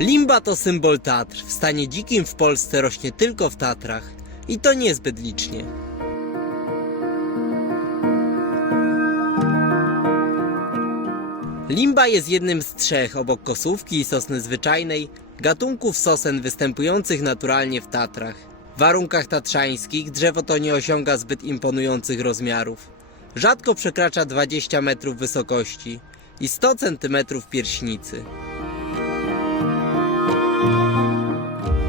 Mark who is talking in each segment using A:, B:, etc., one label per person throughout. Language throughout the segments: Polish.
A: Limba to symbol Tatr. W stanie dzikim w Polsce rośnie tylko w Tatrach. I to niezbyt licznie. Limba jest jednym z trzech, obok kosówki i sosny zwyczajnej, gatunków sosen występujących naturalnie w Tatrach. W warunkach tatrzańskich drzewo to nie osiąga zbyt imponujących rozmiarów. Rzadko przekracza 20 metrów wysokości i 100 centymetrów pierśnicy.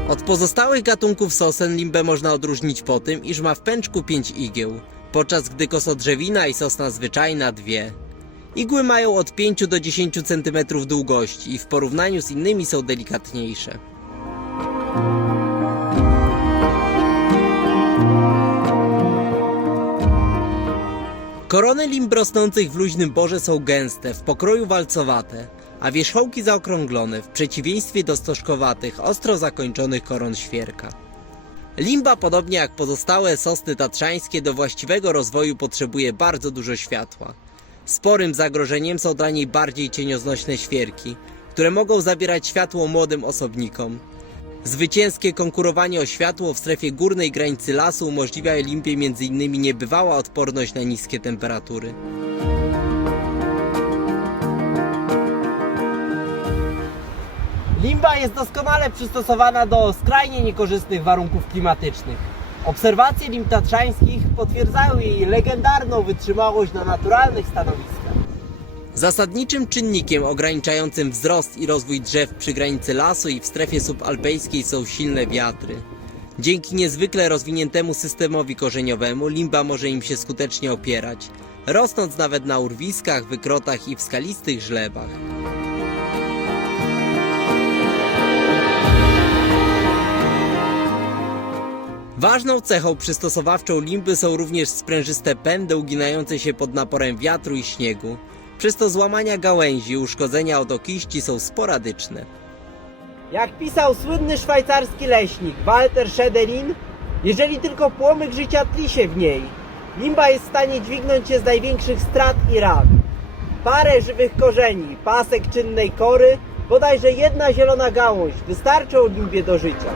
A: Od pozostałych gatunków sosen limbę można odróżnić po tym, iż ma w pęczku 5 igieł, podczas gdy kosodrzewina i sosna zwyczajna dwie. Igły mają od 5 do 10 cm długości i w porównaniu z innymi są delikatniejsze. Korony limb rosnących w luźnym borze są gęste, w pokroju walcowate, a wierzchołki zaokrąglone, w przeciwieństwie do stożkowatych, ostro zakończonych koron świerka. Limba, podobnie jak pozostałe sosny tatrzańskie, do właściwego rozwoju potrzebuje bardzo dużo światła. Sporym zagrożeniem są dla niej bardziej cienioznośne świerki, które mogą zabierać światło młodym osobnikom. Zwycięskie konkurowanie o światło w strefie górnej granicy lasu umożliwia limbie m.in. niebywała odporność na niskie temperatury.
B: Limba jest doskonale przystosowana do skrajnie niekorzystnych warunków klimatycznych. Obserwacje limb tatrzańskich potwierdzają jej legendarną wytrzymałość na naturalnych stanowiskach.
A: Zasadniczym czynnikiem ograniczającym wzrost i rozwój drzew przy granicy lasu i w strefie subalpejskiej są silne wiatry. Dzięki niezwykle rozwiniętemu systemowi korzeniowemu limba może im się skutecznie opierać, rosnąc nawet na urwiskach, wykrotach i w skalistych żlebach. Ważną cechą przystosowawczą limby są również sprężyste pędy uginające się pod naporem wiatru i śniegu. Przez to złamania gałęzi uszkodzenia od okiści są sporadyczne.
B: Jak pisał słynny szwajcarski leśnik Walter Schederin, jeżeli tylko płomyk życia tli się w niej, limba jest w stanie dźwignąć się z największych strat i ran. Parę żywych korzeni, pasek czynnej kory, bodajże jedna zielona gałąź wystarczą limbie do życia.